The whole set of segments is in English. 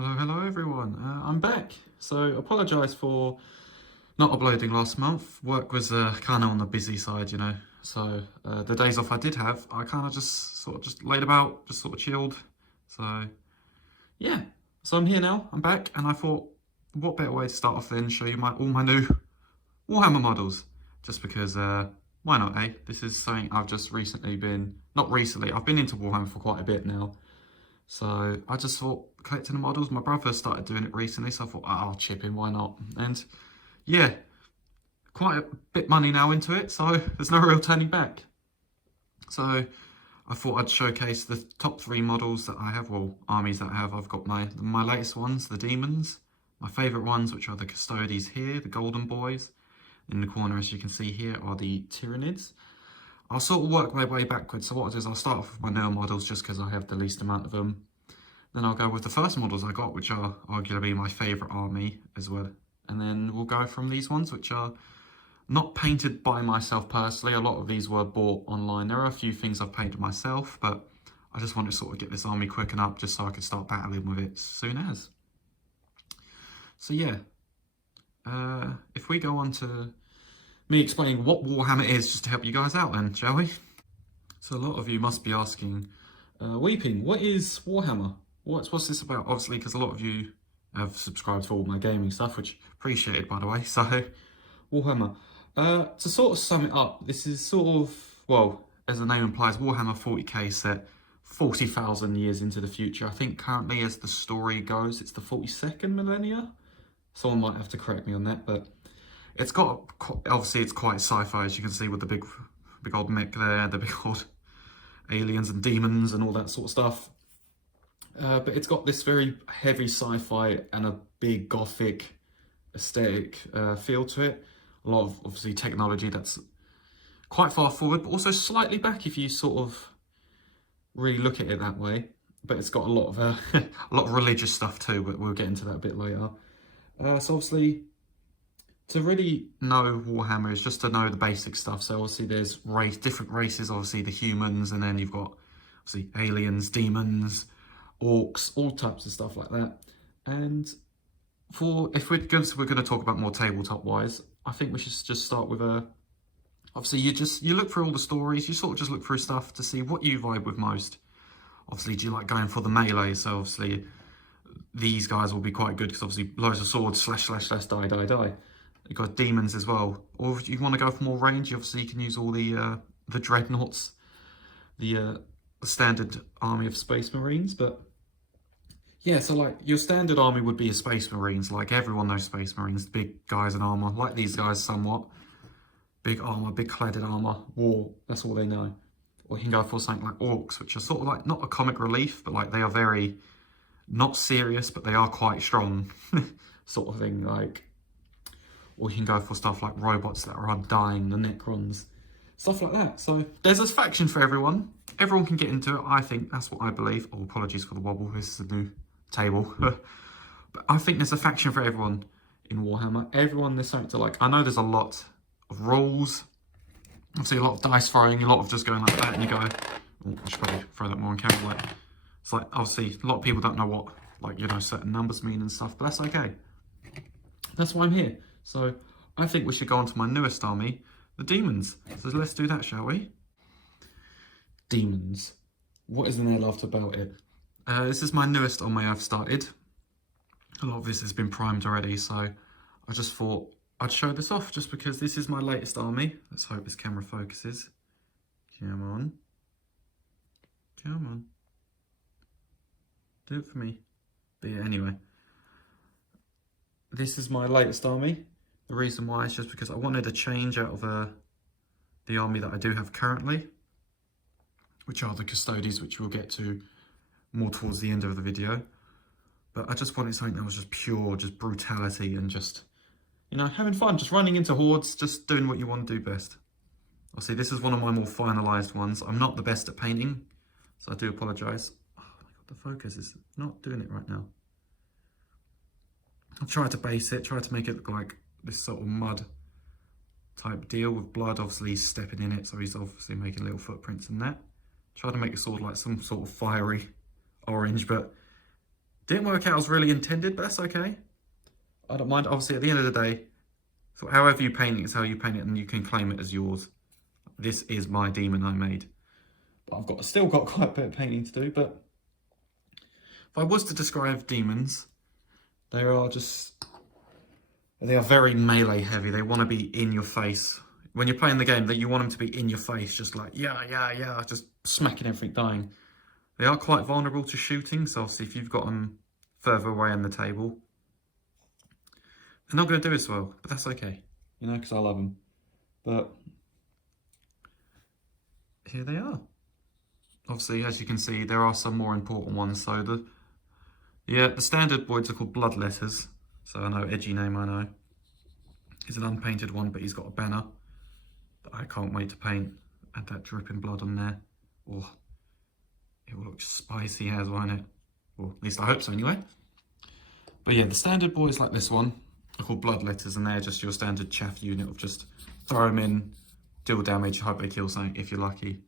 Hello everyone, I'm back. So apologise for not uploading last month. Work was kind of on the busy side, you know. So the days off I did have, I kind of just just laid about, just sort of chilled. So yeah, so I'm here now, I'm back, and I thought, what better way to start off than show you all my new Warhammer models. Just because, why not, eh? This is something I've just recently not recently, I've been into Warhammer for quite a bit now. So I just thought collecting the models. My brother started doing it recently, so I thought, I'll chip in, why not? And yeah, quite a bit money now into it, so there's no real turning back. So I thought I'd showcase the top 3 models that I have, well, armies that I have. I've got my latest ones, the Demons, my favourite ones, which are the Custodes here, the Golden Boys. In the corner, as you can see here, are the Tyranids. I'll sort of work my way backwards. So what I'll do is I'll start off with my newer models just because I have the least amount of them. Then I'll go with the first models I got, which are arguably my favourite army as well. And then we'll go from these ones, which are not painted by myself personally. A lot of these were bought online. There are a few things I've painted myself, but I just want to sort of get this army quicken up just so I can start battling with it as soon as. So yeah, if we go on to me explaining what Warhammer is, just to help you guys out then, shall we? So a lot of you must be asking, Weeping, what is Warhammer? What's this about? Obviously, because a lot of you have subscribed to all my gaming stuff, which appreciated, by the way. So, Warhammer. To sort of sum it up, this is sort of, well, as the name implies, Warhammer 40k set 40,000 years into the future. I think currently, as the story goes, it's the 42nd millennia. Someone might have to correct me on that, but it's got, obviously it's quite sci-fi, as you can see, with the big old mech there, the big old aliens and demons and all that sort of stuff. But it's got this very heavy sci-fi and a big gothic aesthetic feel to it. A lot of, obviously, technology that's quite far forward, but also slightly back if you sort of really look at it that way. But it's got a lot of a lot of religious stuff too, but we'll get into that a bit later. So obviously, to really know Warhammer is just to know the basic stuff. So obviously there's different races, obviously the humans, and then you've got obviously aliens, demons, orcs, all types of stuff like that. And if we're going to talk about more tabletop wise, I think we should just start with obviously you look through all the stories, you sort of just look through stuff to see what you vibe with most. Obviously, do you like going for the melee? So obviously these guys will be quite good because obviously loads of swords, slash, die. You've got Demons as well. Or if you want to go for more range, obviously you can use all the dreadnoughts, the standard army of Space Marines. But yeah, so like your standard army would be a Space Marines. Like everyone knows Space Marines, big guys in armor, like these guys somewhat. Big armor, big cladded armor, war, that's all they know. Or you can go for something like Orcs, which are sort of like not a comic relief, but like they are very not serious, but they are quite strong, sort of thing. Like, or you can go for stuff like robots that are undying, the Necrons, stuff like that. So there's a faction for everyone. Everyone can get into it. I think that's what I believe. Oh, apologies for the wobble. This is a new table. But I think there's a faction for everyone in Warhammer. Everyone, there's something to like. I know there's a lot of rules. Obviously, a lot of dice throwing, a lot of just going like that, and you go, oh, I should probably throw that more on camera. Like, it's like, obviously, a lot of people don't know what, like, you know, certain numbers mean and stuff, but that's okay. That's why I'm here. So I think we should go on to my newest army, the Demons. So let's do that, shall we? Demons. What isn't there laughed about it? This is my newest army I've started. A lot of this has been primed already, so I just thought I'd show this off just because this is my latest army. Let's hope this camera focuses. Come on. Come on. Do it for me. But yeah, anyway. This is my latest army. The reason why is just because I wanted a change out of the army that I do have currently, which are the Custodes, which we'll get to more towards the end of the video. But I just wanted something that was just pure, just brutality and just, you know, having fun, just running into hordes, just doing what you want to do best. Obviously, this is one of my more finalised ones. I'm not the best at painting, so I do apologise. Oh my god, the focus is not doing it right now. I tried to base it, tried to make it look like this sort of mud type deal with blood obviously stepping in it, so he's obviously making little footprints in that. Tried to make it sort of like some sort of fiery orange, but Didn't work out as really intended, but that's okay. I don't mind. Obviously, at the end of the day, so however you paint it is how you paint it, and you can claim it as yours. This is my demon I made. But I've still got quite a bit of painting to do, but if I was to describe demons, they are very melee heavy. They want to be in your face. When you're playing the game, you want them to be in your face, just like, yeah, just smacking everything, dying. They are quite vulnerable to shooting, so obviously if you've got them further away on the table, they're not going to do as well, but that's okay, you know, because I love them. But here they are. Obviously, as you can see, there are some more important ones. So the standard boards are called Bloodletters. So I know, edgy name, I know. He's an unpainted one, but he's got a banner that I can't wait to paint. Add that dripping blood on there. Oh, it will look spicy as, won't it? Or at least I hope so anyway. But yeah, the standard boys like this one are called Bloodletters, and they're just your standard chaff unit of just throw them in, deal damage, hope they kill something if you're lucky.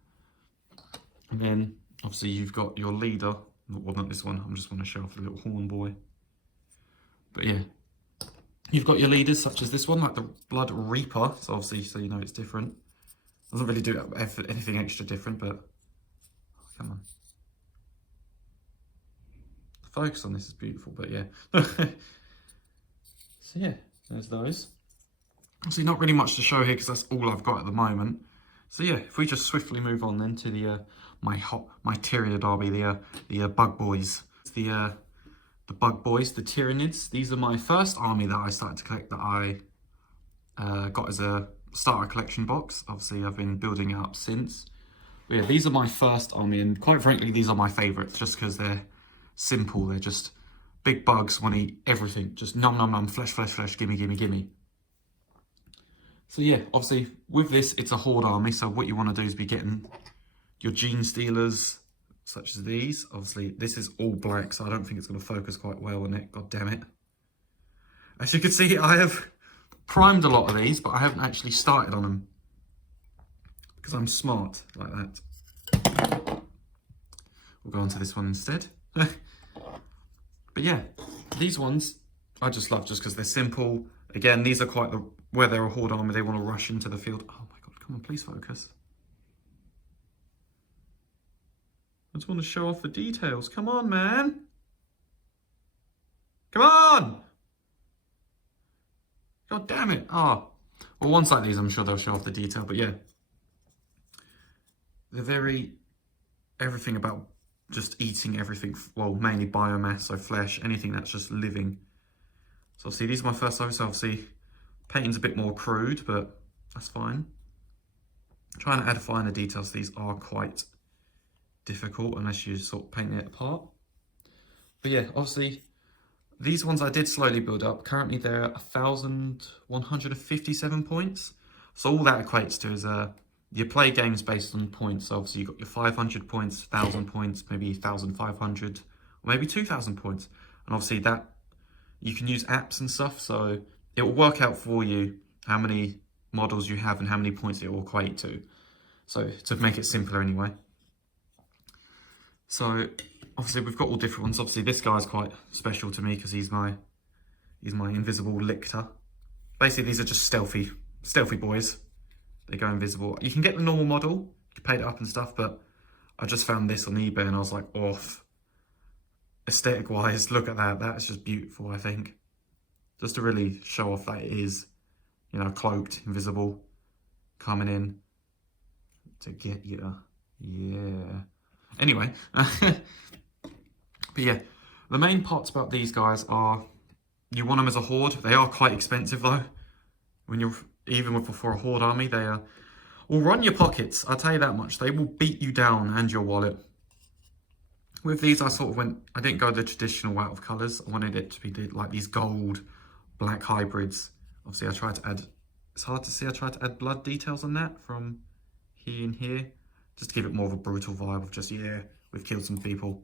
And then obviously you've got your leader. Well, not this one, I just want to show off the little horn boy. But yeah, you've got your leaders such as this one, like the Blood Reaper. So obviously, so you know it's different. Doesn't really do anything extra different, but oh, come on. The focus on this is beautiful, but yeah. So yeah, there's those. Obviously not really much to show here because that's all I've got at the moment. So yeah, if we just swiftly move on then to the my Tyranid army, the Bug Boys. The Bug Boys, the Tyranids. These are my first army that I started to collect, that I got as a starter collection box. Obviously I've been building it up since. But yeah, these are my first army, and quite frankly these are my favourites just because they're simple. They're just big bugs, want to eat everything. Just nom nom nom, flesh, flesh, flesh, gimme, gimme, gimme. So yeah, obviously with this, it's a horde army. So what you want to do is be getting your gene stealers, such as these. Obviously this is all black, so I don't think it's going to focus quite well on it. God damn it. As you can see, I have primed a lot of these, but I haven't actually started on them because I'm smart like that. We'll go on to this one instead. But yeah, these ones I just love just because they're simple. Again, these are quite where they're a horde army, they want to rush into the field. Oh my god, come on, please focus. I just want to show off the details. Come on, man. Come on! God damn it. Ah. Oh. Well, ones like these, I'm sure they'll show off the detail, but yeah. They're everything about just eating everything, well, mainly biomass, so flesh, anything that's just living. So obviously, these are my first service. Obviously, painting's a bit more crude, but that's fine. Trying to add finer details, these are quite difficult unless you sort of paint it apart. But yeah, obviously, these ones I did slowly build up. Currently, they're 1,157 points. So all that equates to is you play games based on points. So obviously, you've got your 500 points, 1,000 points, maybe 1,500, or maybe 2,000 points. And obviously, that you can use apps and stuff, so it will work out for you how many models you have and how many points it will equate to. So to make it simpler anyway. So obviously we've got all different ones. Obviously this guy's quite special to me because he's my invisible lictor. Basically these are just stealthy boys. They go invisible. You can get the normal model, you can paint it up and stuff, but I just found this on eBay and I was like, off. Aesthetic wise, look at that. That's just beautiful, I think. Just to really show off that it is, you know, cloaked, invisible, coming in to get you. Yeah. Anyway, but yeah, the main parts about these guys are you want them as a horde. They are quite expensive though. When you're for a horde army, they will run your pockets. I'll tell you that much. They will beat you down and your wallet. With these, I didn't go the traditional route of colours. I wanted it to be like these gold, black hybrids. Obviously, I tried to add, it's hard to see, I tried to add blood details on that from here and here. Just to give it more of a brutal vibe of just, yeah, we've killed some people.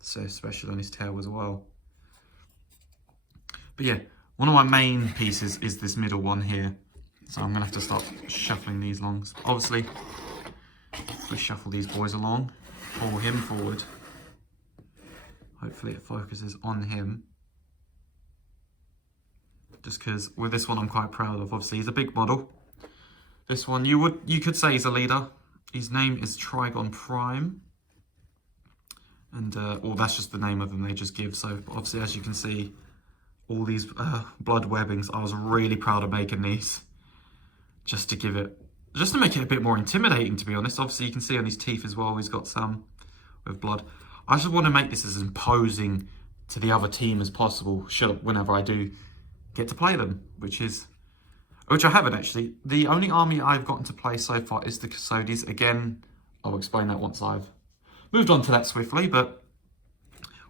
So special on his tail as well. But yeah, one of my main pieces is this middle one here. So I'm going to have to start shuffling these along. Obviously, if we shuffle these boys along, pull him forward. Hopefully it focuses on him. Just because with this one I'm quite proud of. Obviously he's a big model. This one you could say he's a leader. His name is Trigon Prime. And well, that's just the name of them they just give. So obviously, as you can see, all these blood webbings. I was really proud of making these, just to make it a bit more intimidating. To be honest, obviously you can see on his teeth as well. He's got some with blood. I just want to make this as imposing to the other team as possible. Whenever I do get to play them, which I haven't actually. The only army I've gotten to play so far is the Custodes. Again, I'll explain that once I've moved on to that swiftly, but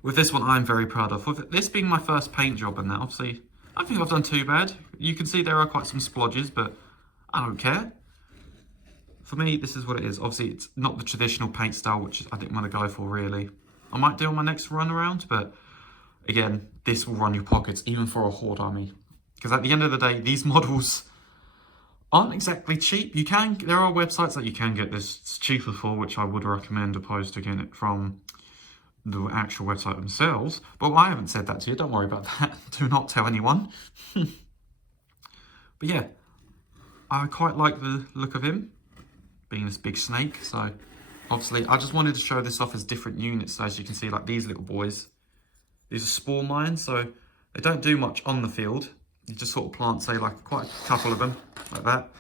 with this one I'm very proud of. With this being my first paint job and that, obviously, I don't think I've done too bad. You can see there are quite some splodges, but I don't care. For me, this is what it is. Obviously, it's not the traditional paint style, which I didn't want to go for, really. I might do on my next run around, but again, this will run your pockets, even for a Horde army. Because at the end of the day, these models aren't exactly cheap. There are websites that you can get this cheaper for, which I would recommend, opposed to getting it from the actual website themselves. But I haven't said that to you. Don't worry about that. Do not tell anyone. But yeah, I quite like the look of him, being this big snake. So obviously, I just wanted to show this off as different units. So as you can see, like these little boys, these are spore mines. So they don't do much on the field. You just sort of plant, say, like quite a couple of them, like that.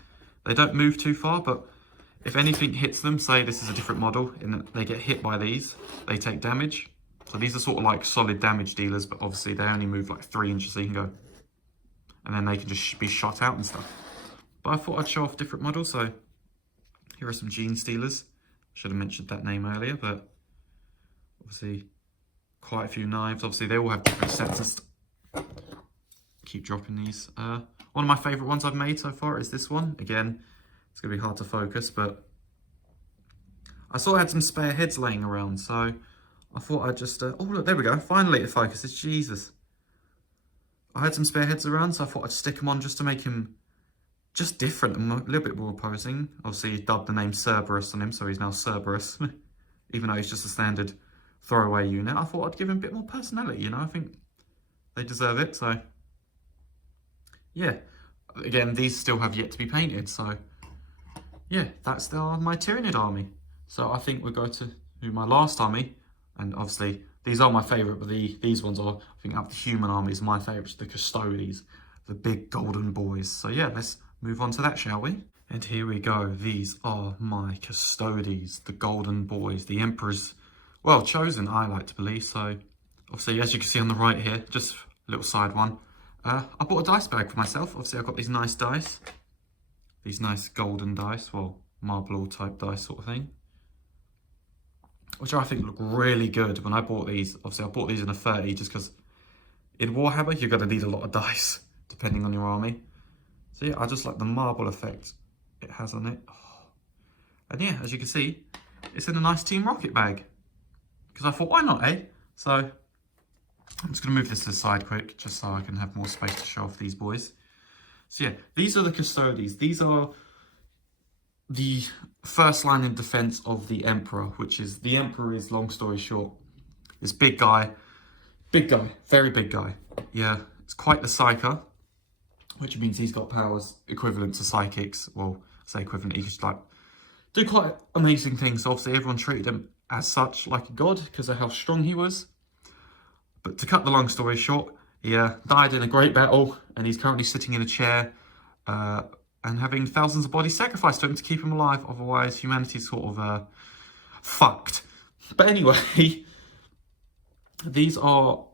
They don't move too far, but if anything hits them, say this is a different model, and they get hit by these, they take damage. So these are sort of like solid damage dealers, but obviously they only move like 3 inches, so you can go. And then they can just be shot out and stuff. But I thought I'd show off different models, so here are some Gene Stealers. Should have mentioned that name earlier, but obviously quite a few knives. Obviously they all have different sets of stuff. Keep dropping these. One of my favourite ones I've made so far is this one. Again, it's going to be hard to focus, but I saw I had some spare heads laying around, so I thought I'd just... oh, look, there we go. Finally it focuses. Jesus. I had some spare heads around, so I thought I'd stick them on just to make him just different and a little bit more opposing. Obviously, he dubbed the name Cerberus on him, so he's now Cerberus. Even though he's just a standard throwaway unit, I thought I'd give him a bit more personality, you know? I think they deserve it, so... yeah, again, these still have yet to be painted, so yeah, that's my Tyranid army. So I think we'll go to my last army, and obviously these are my favourite, but these ones are, I think, out of the human army is my favourite, the Custodes, the big golden boys. So yeah, let's move on to that, shall we? And here we go, these are my Custodes, the golden boys, the Emperor's, well, chosen, I like to believe. So obviously, as you can see on the right here, just a little side one. I bought a dice bag for myself. Obviously, I've got these nice dice. These nice golden dice, well, marble type dice sort of thing. Which I think look really good when I bought these. Obviously, I bought these in a 30 just because in Warhammer, you're going to need a lot of dice, depending on your army. So yeah, I just like the marble effect it has on it. Oh. And yeah, as you can see, it's in a nice Team Rocket bag. Because I thought, why not, eh? So... I'm just going to move this to the side quick, just so I can have more space to show off these boys. So yeah, these are the Custodes. These are the first line in defense of the Emperor, which is, the Emperor is, long story short, this big guy, very big guy. Yeah, it's quite the psyker, which means he's got powers equivalent to psychics. Well, say equivalent, he could like do quite amazing things. Obviously, everyone treated him as such, like a god, because of how strong he was. But to cut the long story short, he died in a great battle, and he's currently sitting in a chair and having thousands of bodies sacrificed to him to keep him alive. Otherwise, humanity's sort of fucked. But anyway, these are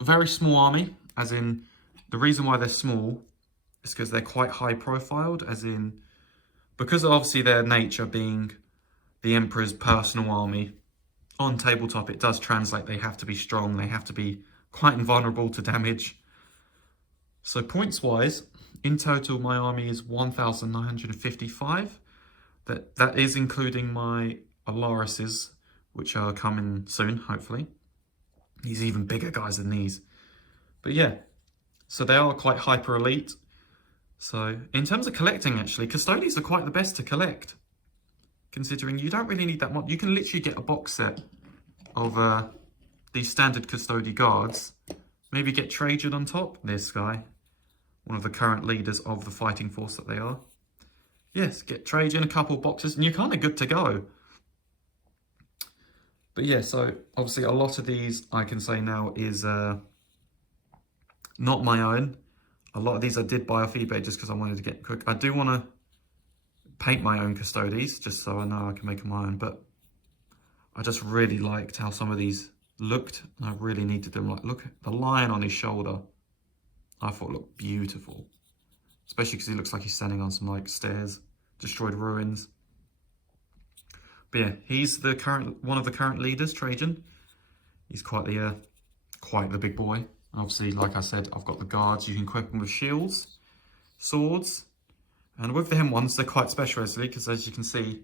a very small army, as in, the reason why they're small is because they're quite high profiled, as in, because of obviously their nature being the Emperor's personal army. On tabletop, it does translate. They have to be strong. They have to be quite invulnerable to damage. So points-wise, in total, my army is 1,955. That is including my Alarises, which are coming soon, hopefully. These even bigger guys than these. But yeah, so they are quite hyper-elite. So in terms of collecting, actually, Custodes are quite the best to collect. Considering you don't really need that much. You can literally get a box set of these standard Custode guards, maybe get Trajan on top. This guy, one of the current leaders of the fighting force that they are. Yes, get Trajan, a couple boxes, and you're kind of good to go. But yeah, so obviously a lot of these I can say now is not my own. A lot of these I did buy off eBay just because I wanted to get quick. I do want to paint my own Custodes just so I know I can make them my own, but I just really liked how some of these looked, and I really needed them. Like, look at the lion on his shoulder. I thought it looked beautiful, especially because he looks like he's standing on some like stairs, destroyed ruins. But yeah, he's the one of the current leaders, Trajan. He's quite the big boy. And obviously, like I said, I've got the guards. You can equip them with shields, swords, and with the him ones, they're quite special actually, because as you can see,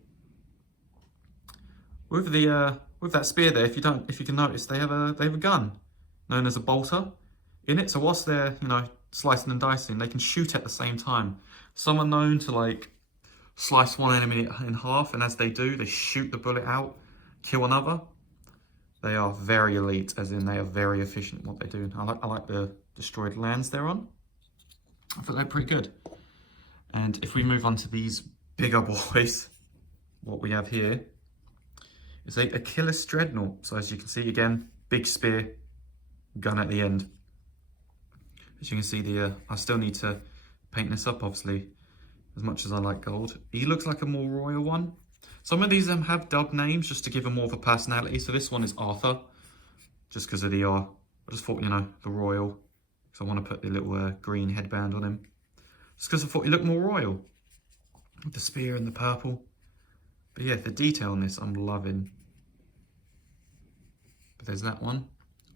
with that spear there, if you can notice, they have a gun known as a bolter in it. So whilst they're slicing and dicing, they can shoot at the same time. Some are known to like slice one enemy in half, and as they do, they shoot the bullet out, kill another. They are very elite, as in they are very efficient at what they do. I like the destroyed lands they're on. I thought they're pretty good. And if we move on to these bigger boys, what we have here is a Achilles Dreadnought. So as you can see, again, big spear, gun at the end. As you can see, I still need to paint this up, obviously, as much as I like gold. He looks like a more royal one. Some of these have dubbed names just to give him more of a personality. So this one is Arthur, just because of the I just thought, the royal. So I want to put the little green headband on him. Just because I thought he looked more royal. With the spear and the purple. But yeah, the detail on this I'm loving. But there's that one.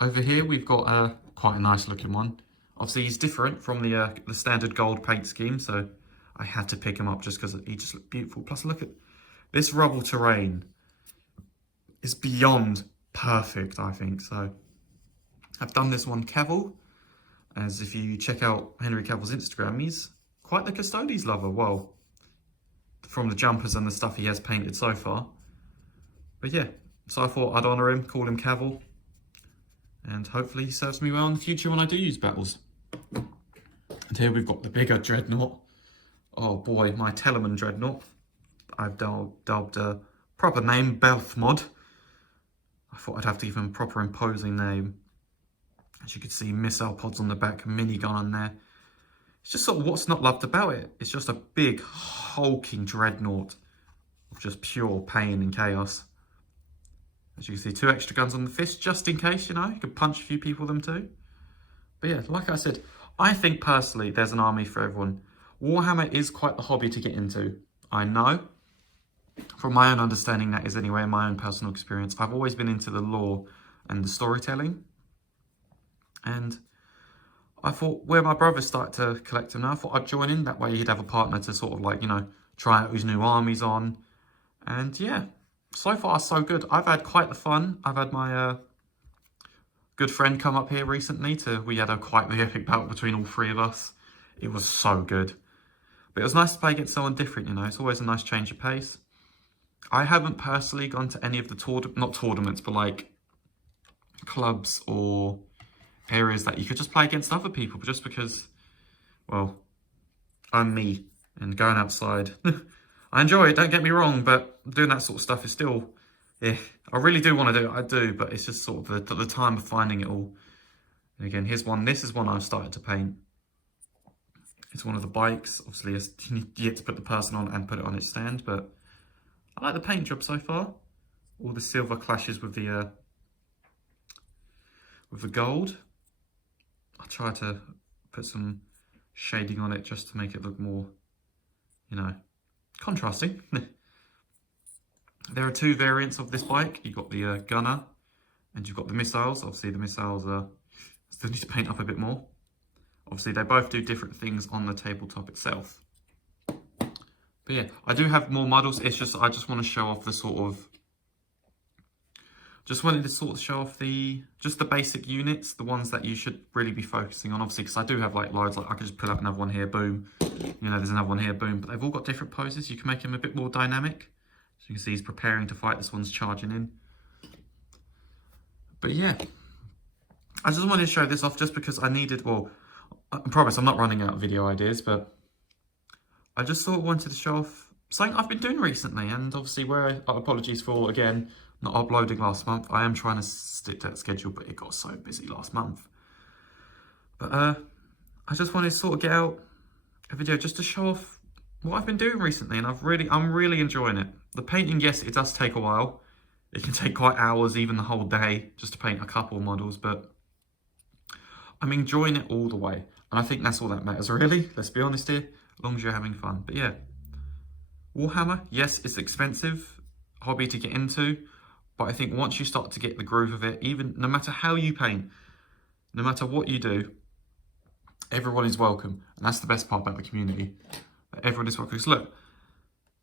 Over here we've got quite a nice looking one. Obviously he's different from the standard gold paint scheme, so I had to pick him up just because he just looked beautiful. Plus look at this rubble terrain. Is beyond perfect, I think. So I've done this one Cavill, as if you check out Henry Cavill's Instagram, he's quite the Custodes lover. Well, from the jumpers and the stuff he has painted so far. But yeah, so I thought I'd honour him, call him Cavill, and hopefully he serves me well in the future when I do use battles. And here we've got the bigger Dreadnought. Oh boy, my Telemann Dreadnought. I've dubbed a proper name, Belthmod. I thought I'd have to give him a proper imposing name. As you can see, missile pods on the back, minigun on there. It's just sort of what's not loved about it. It's just a big, hulking Dreadnought of just pure pain and chaos. As you can see, 2 extra guns on the fist, just in case, you could punch a few people with them too. But yeah, like I said, I think personally there's an army for everyone. Warhammer is quite the hobby to get into. I know. From my own understanding, that is anyway, in my own personal experience. I've always been into the lore and the storytelling. And I thought, where my brother started to collect them now, I thought I'd join in. That way he'd have a partner to sort of like, try out his new armies on. And yeah, so far so good. I've had quite the fun. I've had my good friend come up here recently. We had quite the epic battle between all 3 of us. It was so good. But it was nice to play against someone different, It's always a nice change of pace. I haven't personally gone to any of the not tournaments, but like clubs or areas that you could just play against other people, just because, well, I'm me, and going outside, I enjoy it, don't get me wrong, but doing that sort of stuff is still, yeah, I really do want to do it, I do, but it's just sort of the time of finding it all. And again, here's one, this is one I've started to paint. It's one of the bikes, obviously you get to put the person on and put it on its stand, but I like the paint job so far. All the silver clashes with the gold. I try to put some shading on it just to make it look more, contrasting. There are 2 variants of this bike. You've got the gunner and you've got the missiles. Obviously the missiles still need to paint up a bit more. Obviously they both do different things on the tabletop itself. But yeah, I do have more models. It's just, I just want to show off the sort of, just wanted to sort of show off just the basic units, the ones that you should really be focusing on, obviously, because I do have like loads, like I could just pull up another one here, boom. There's another one here, boom. But they've all got different poses. You can make them a bit more dynamic. So you can see he's preparing to fight. This one's charging in. But yeah, I just wanted to show this off just because I needed, well, I promise I'm not running out of video ideas, but I just sort of wanted to show off something I've been doing recently. And obviously, apologies for, again, not uploading last month. I am trying to stick to that schedule, but it got so busy last month. But I just wanted to sort of get out a video just to show off what I've been doing recently, and I'm really enjoying it. The painting, yes, it does take a while. It can take quite hours, even the whole day, just to paint a couple of models, but I'm enjoying it all the way. And I think that's all that matters, really. Let's be honest here, as long as you're having fun. But yeah, Warhammer, yes, it's expensive hobby to get into, but I think once you start to get the groove of it, even no matter how you paint, no matter what you do, everyone is welcome. And that's the best part about the community. Everyone is welcome. Because look,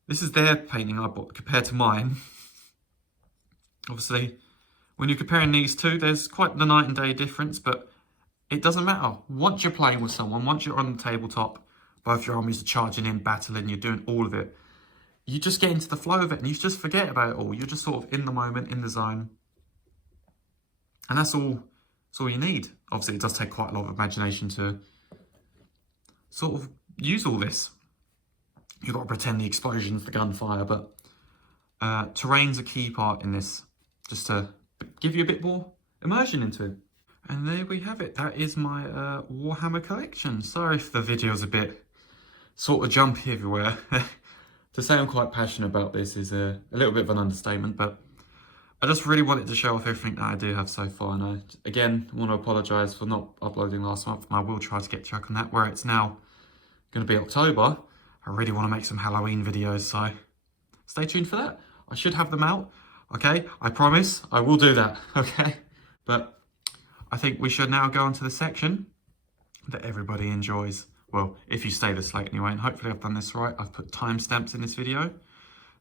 this is their painting I bought compared to mine. Obviously, when you're comparing these two, there's quite the night and day difference, but it doesn't matter. Once you're playing with someone, once you're on the tabletop, both your armies are charging in, battling, you're doing all of it, you just get into the flow of it and you just forget about it all. You're just sort of in the moment, in the zone. And that's all you need. Obviously, it does take quite a lot of imagination to sort of use all this. You've got to pretend the explosions, the gunfire, but terrain's a key part in this, just to give you a bit more immersion into it. And there we have it. That is my Warhammer collection. Sorry if the video's a bit sort of jumpy everywhere. To say I'm quite passionate about this is a little bit of an understatement, but I just really wanted to show off everything that I do have so far. And I, again, want to apologise for not uploading last month. I will try to get track on that, where it's now going to be October. I really want to make some Halloween videos, so stay tuned for that. I should have them out, okay? I promise I will do that, okay? But I think we should now go on to the section that everybody enjoys. Well, if you stay this late anyway, and hopefully I've done this right. I've put timestamps in this video,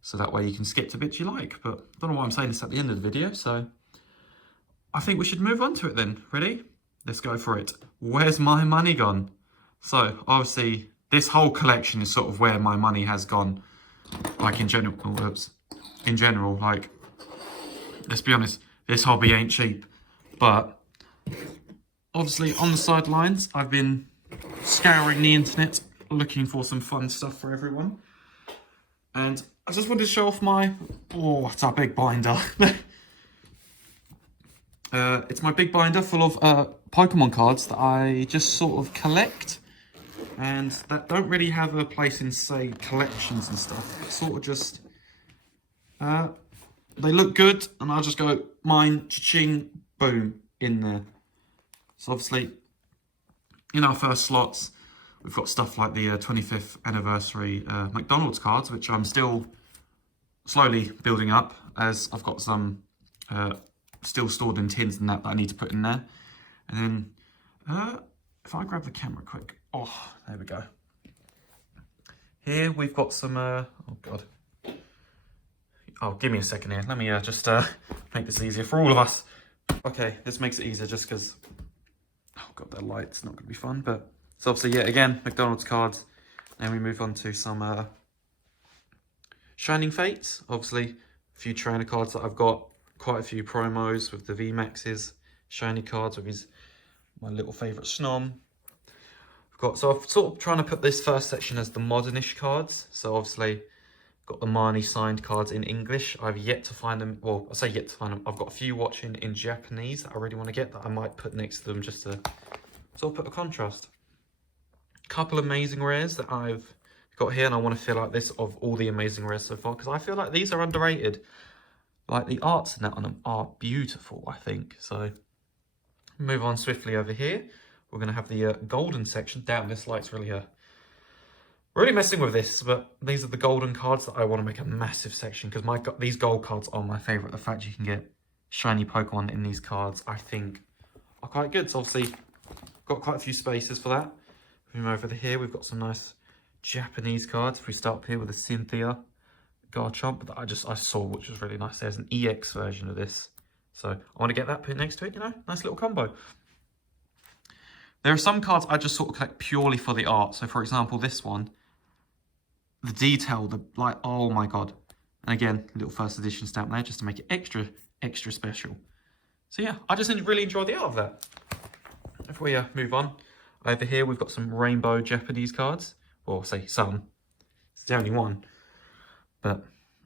so that way you can skip to bits you like. But I don't know why I'm saying this at the end of the video, so I think we should move on to it then. Ready? Let's go for it. Where's my money gone? So, obviously, this whole collection is sort of where my money has gone. Like, in general, like, let's be honest, this hobby ain't cheap. But, obviously, on the sidelines, I've been scouring the internet, looking for some fun stuff for everyone. And I just wanted to show off my, oh, it's a big binder. It's my big binder full of Pokemon cards that I just sort of collect. And that don't really have a place in, say, collections and stuff. It's sort of just, they look good, and I'll just go, mine, cha-ching, boom, in there. So obviously, in our first slots, we've got stuff like the 25th anniversary McDonald's cards, which I'm still slowly building up, as I've got some still stored in tins and that I need to put in there. And then, if I grab the camera quick, oh, there we go. Here we've got some, oh God. Oh, give me a second here. Let me just make this easier for all of us. Okay, this makes it easier just because, oh God, that light's not going to be fun. But so obviously, yeah, again, McDonald's cards. Then we move on to some Shining Fates. Obviously, a few trainer cards that I've got. Quite a few promos with the VMAXs. Shiny cards with my little favourite Snom. So I'm sort of trying to put this first section as the modernish cards. So obviously, got the Marnie signed cards in English. I've yet to find them. Well, I say yet to find them. I've got a few watching in Japanese that I really want to get, that I might put next to them just to sort of put a contrast. Couple amazing rares that I've got here, and I want to fill out this of all the amazing rares so far, because I feel like these are underrated. Like, the arts and that on them are beautiful, I think. So move on swiftly over here. We're going to have the golden section. Damn, this light's really messing with this, but these are the golden cards that I want to make a massive section, because these gold cards are my favourite. The fact you can get shiny Pokemon in these cards, I think, are quite good. So obviously, got quite a few spaces for that. Moving over to here, we've got some nice Japanese cards. If we start up here with a Cynthia Garchomp that I saw, which was really nice. There's an EX version of this, so I want to get that put next to it. You know, nice little combo. There are some cards I just sort of collect purely for the art. So for example, this one, the detail, like, oh my God. And again, little first edition stamp there just to make it extra special. So yeah, I just really enjoy the art of that. if we move on, over here we've got some rainbow Japanese cards, or say some. It's the only one, but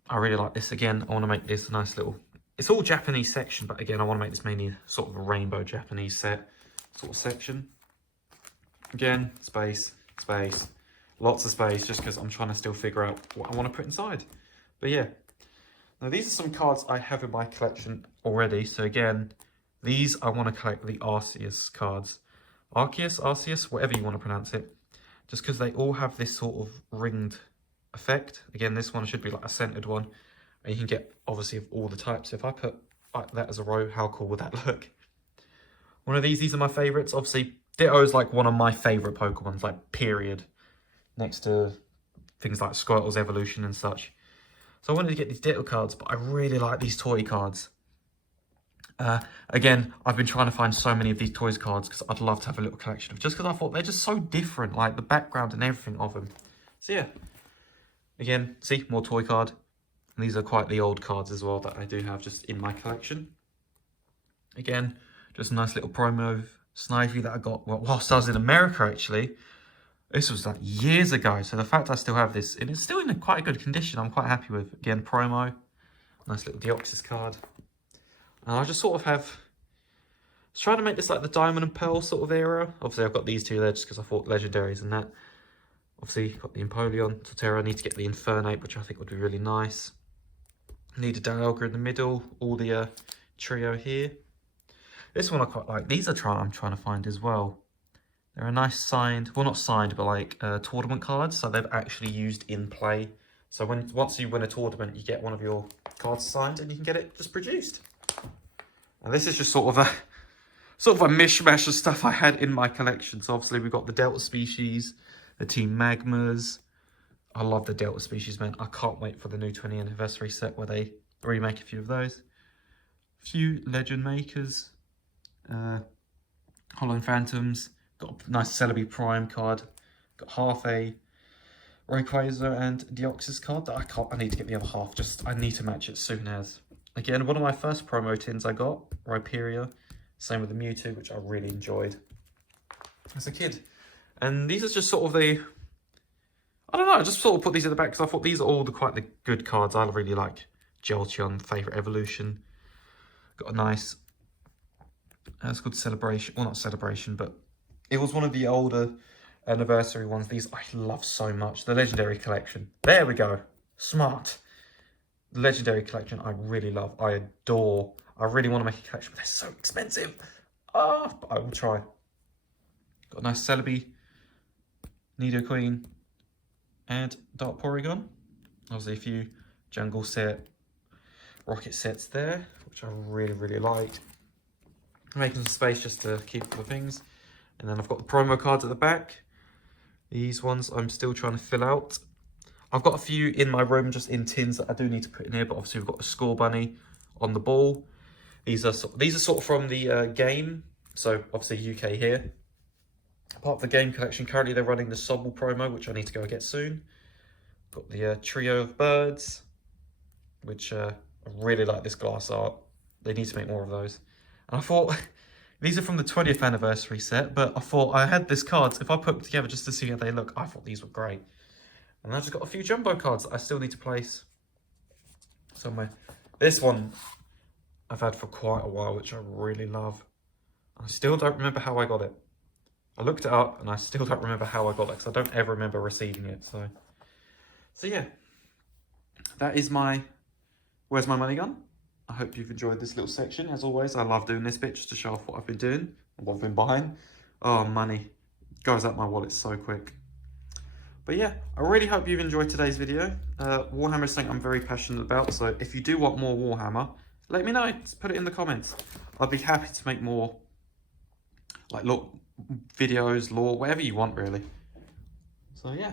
I really like this. Again, I want to make this a nice little, it's all Japanese section, but again, I want to make this mainly sort of a rainbow Japanese set sort of section. Again, space, space, lots of space, just because I'm trying to still figure out what I want to put inside. But yeah, now these are some cards I have in my collection already. So again, these I want to collect the Arceus cards. Arceus, whatever you want to pronounce it. Just because they all have this sort of ringed effect. Again, this one should be like a centered one. And you can get, obviously, of all the types. If I put like that as a row, how cool would that look? One of these are my favourites. Obviously, Ditto is like one of my favourite Pokemons, like period. Next to things like Squirtle's evolution and such. So I wanted to get these Ditto cards, but I really like these toy cards. Again, I've been trying to find so many of these toys cards because I'd love to have a little collection of, just because I thought they're just so different, like the background and everything of them. So yeah, again, see, more toy card. And these are quite the old cards as well that I do have just in my collection. Again, just a nice little promo Snivy that I got whilst I was in America, actually. This was like years ago, so the fact I still have this, and it's still in quite a good condition, I'm quite happy with. Again, promo, nice little Deoxys card. And I just sort of have, I was trying to make this like the Diamond and Pearl sort of era. Obviously, I've got these two there just because I thought legendaries and that. Obviously, got the Empoleon, Torterra. I need to get the Infernape, which I think would be really nice. Need a Dialga in the middle, all the trio here. This one I quite like. These are I'm trying to find as well. They're a nice signed, well not signed, but like tournament cards. So they've actually used in play. So once you win a tournament, you get one of your cards signed and you can get it just produced. And this is just sort of a mishmash of stuff I had in my collection. So obviously we've got the Delta species, the Team Magmas. I love the Delta species, man. I can't wait for the new 20th anniversary set where they remake a few of those. A few Legend Makers, Hollow Phantoms. Got a nice Celebi Prime card. Got half a Rayquaza and Deoxys card that I need to get the other half. I need to match it soon as. Again, one of my first promo tins I got, Rhyperior. Same with the Mewtwo, which I really enjoyed as a kid. And these are just sort of the, I don't know, I just sort of put these at the back because I thought these are all quite the good cards. I really like Jolteon, favourite evolution. Got a nice, it's called Celebration, well not Celebration, but it was one of the older anniversary ones. These I love so much. The Legendary Collection. There we go. Smart. The Legendary Collection I really love. I adore. I really want to make a collection, but they're so expensive. But I will try. Got a nice Celebi, Nidoqueen, and Dark Porygon. Obviously a few Jungle Set, Rocket sets there, which I really, really liked. Making some space just to keep the things. And then I've got the promo cards at the back. These ones I'm still trying to fill out. I've got a few in my room just in tins that I do need to put in here, but obviously we've got the Score Bunny on the ball. These are sort of from the game, so obviously UK here. Part of the game collection, currently they're running the Sobble promo, which I need to go and get soon. Got the trio of birds, which I really like this glass art. They need to make more of those. And I thought, these are from the 20th anniversary set, but I thought I had this cards. If I put them together just to see how they look, I thought these were great. And I've just got a few jumbo cards that I still need to place somewhere. This one I've had for quite a while, which I really love. I still don't remember how I got it. I looked it up and I still don't remember how I got it because I don't ever remember receiving it. So yeah, that is my Where's My Money Gone? I hope you've enjoyed this little section. As always, I love doing this bit just to show off what I've been doing and what I've been buying. Oh, money goes out my wallet so quick. But yeah, I really hope you've enjoyed today's video. Warhammer is something I'm very passionate about, so if you do want more Warhammer, let me know. Just put it in the comments. I'd be happy to make more, like, videos, lore, whatever you want, really. So yeah.